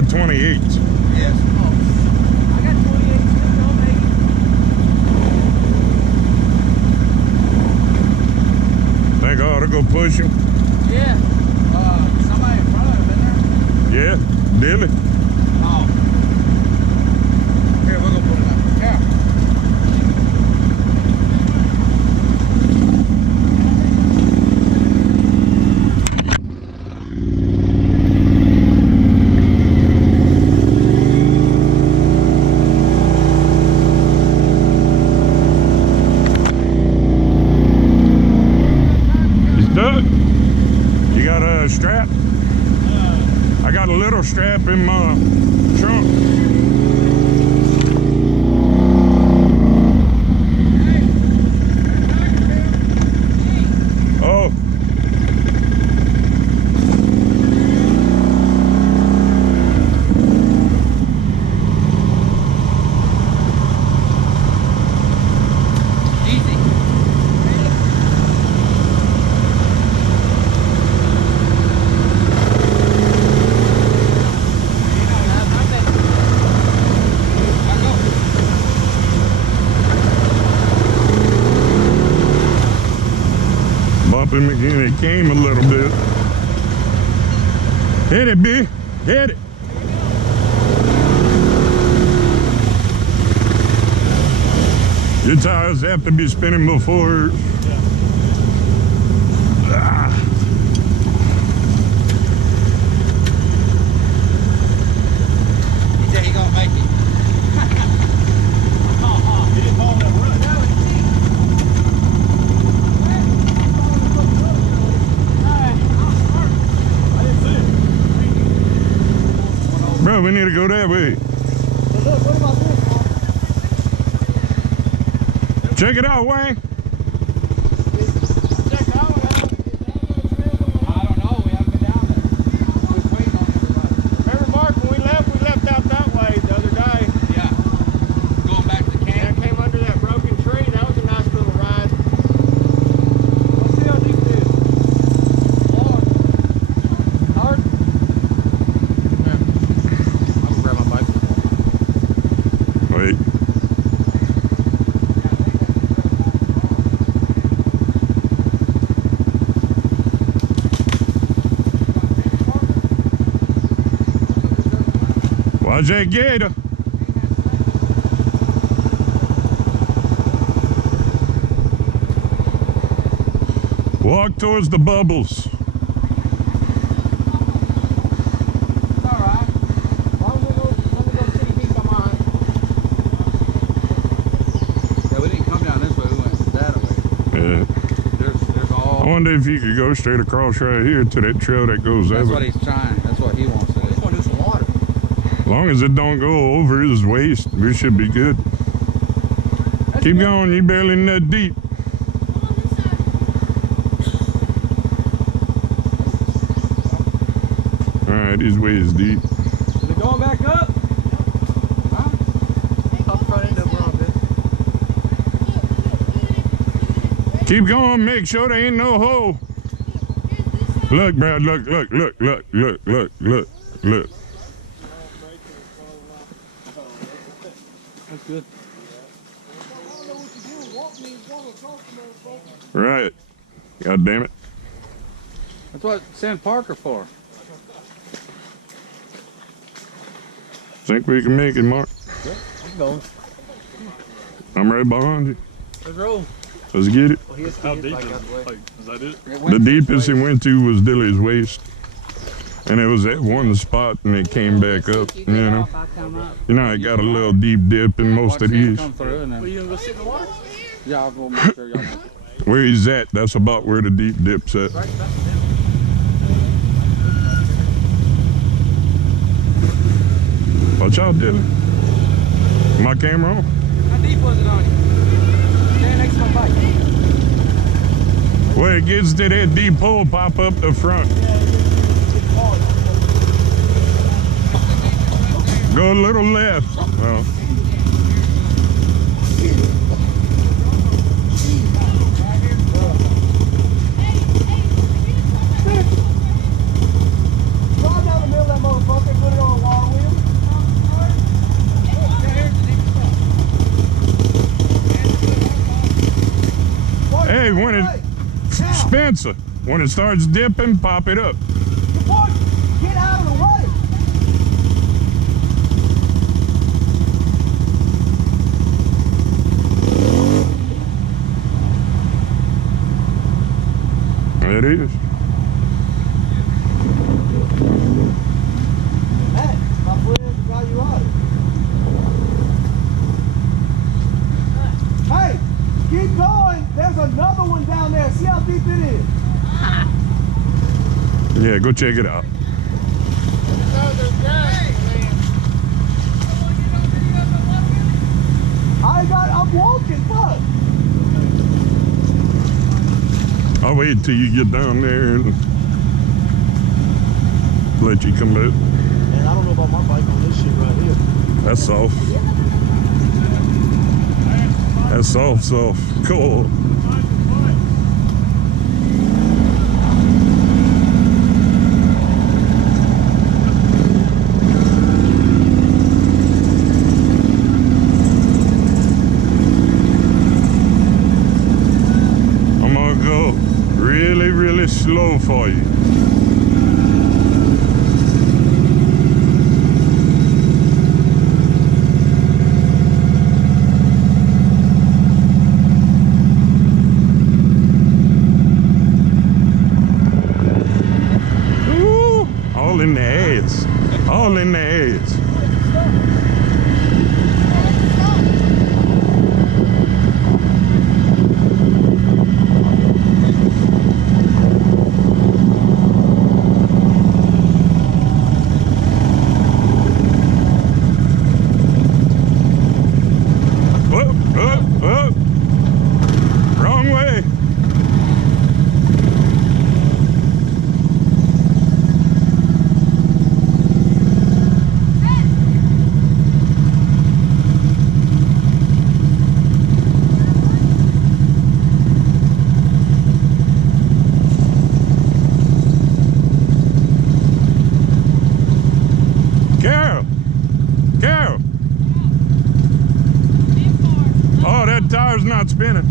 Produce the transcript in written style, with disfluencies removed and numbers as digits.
got 28s. Yes. Oh, I got 28s too, I'll make it. Think I ought to go push him? Yeah. Somebody in front of him, been there? Yeah, Dilly. Oh. Here, we'll go put it up. Yeah. You got a strap? I got a little strap in my trunk. Oh. Bump him again, it came a little bit. Hit it, B. Hit it. Your tires have to be spinning before. Ah. He said he gonna make it. He didn't fall in that rut. Bro, we need to go that way. Look, what about this? Check it out, Wayne. Check it out. I don't know. We haven't been down there. We're waiting on everybody. Remember, Mark, when we left out that way the other day? Yeah. Going back to the camp. Yeah, I came under that broken tree. That was a nice little ride. Let's see how deep it is. Hard. Hard? Yeah. I'm gonna grab my bike. Wait. Watch that gator. Walk towards the bubbles. It's alright. Let me go see deep on mine. Yeah, we didn't come down this way. We went that way. Yeah. There's all. I wonder if you could go straight across right here to that trail that goes that That's way. what he's trying. That's what he wants to do. I want to do some water. As long as it don't go over his waist, we should be good. Keep going, you barely in that deep. Alright, his waist deep. Is it going back up? Huh? Up front end of wrong bit. Keep going, make sure there ain't no hole. Look, bro, look. That's good. Right. God damn it. That's what send Parker for. Think we can make it, Mark? Yeah, I'm going. I'm right behind you. Let's roll. Let's get it. How deep is that it? The deepest it went to was Dilly's waist. And it was at one spot and it came back up, you know. You know, it got a little deep dip in most of these. Come through and then, You gonna go sit in the water? yeah, I'll go make sure y'all make it. Where he's at, that's about where the deep dip's at. Watch out, Dilly. My camera on? How deep was it on you? Stand next to my bike. Where it gets to that deep hole, pop up the front. Go a little left. Oh. Drive down the middle of that motherfucker, put it on a water wheel. Spencer, when it starts dipping, pop it up. Good boy, get out of the way. It is. Hey, my friend, how you are? Hey, keep going. There's another one down there. See how deep it is. Yeah, go check it out. I'm walking, fuck. I'll wait till you get down there and let you come back. Man, I don't know about my bike on this shit right here. That's soft. That's soft. Cool. I'm gonna go really slow for you. All in the ass. All in the ass. Up. Wrong way. Carol. Oh, that tire's not spinning.